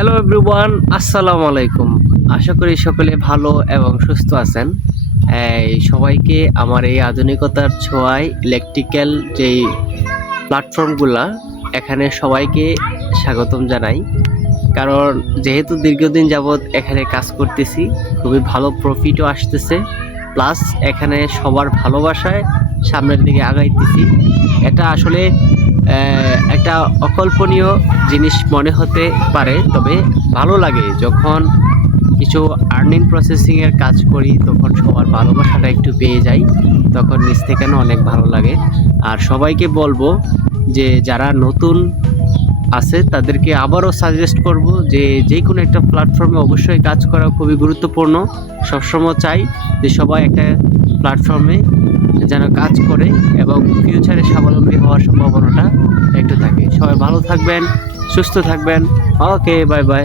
Hello everyone, আসসালামু আলাইকুম। আশা করি সকলে ভালো এবং সুস্থ আছেন। সবাইকে আমার এই আধুনিকতার ছোঁয়ায় ইলেকট্রিক্যাল যেই প্ল্যাটফর্মগুলা, এখানে সবাইকে স্বাগতম জানাই। কারণ যেহেতু দীর্ঘদিন যাবৎ এখানে কাজ করতেছি, খুবই ভালো প্রফিটও আসতেছে, প্লাস এখানে সবার ভালোবাসায় সামনের দিকে আগাইতেছি। এটা আসলে একটা অকল্পনীয় জিনিস মনে হতে পারে, তবে ভালো লাগে যখন কিছু আর্নিং প্রসেসিংয়ের কাজ করি, তখন সবার ভালোবাসাটা একটু পেয়ে যাই, তখন নিজ থেকে না অনেক ভালো লাগে। আর সবাইকে বলবো যে যারা নতুন আছে তাদেরকে আবারও সাজেস্ট করব যে যে কোনো একটা প্ল্যাটফর্মে অবশ্যই কাজ করা খুবই গুরুত্বপূর্ণ। সবসময় চাই যে সবাই একটা প্ল্যাটফর্মে যেন কাজ করে এবং ফিউচারে স্বাবলম্বী হওয়ার সম্ভাবনাটা একটু থাকে। সবাই ভালো থাকবেন, সুস্থ থাকবেন। ওকে, বাই বাই।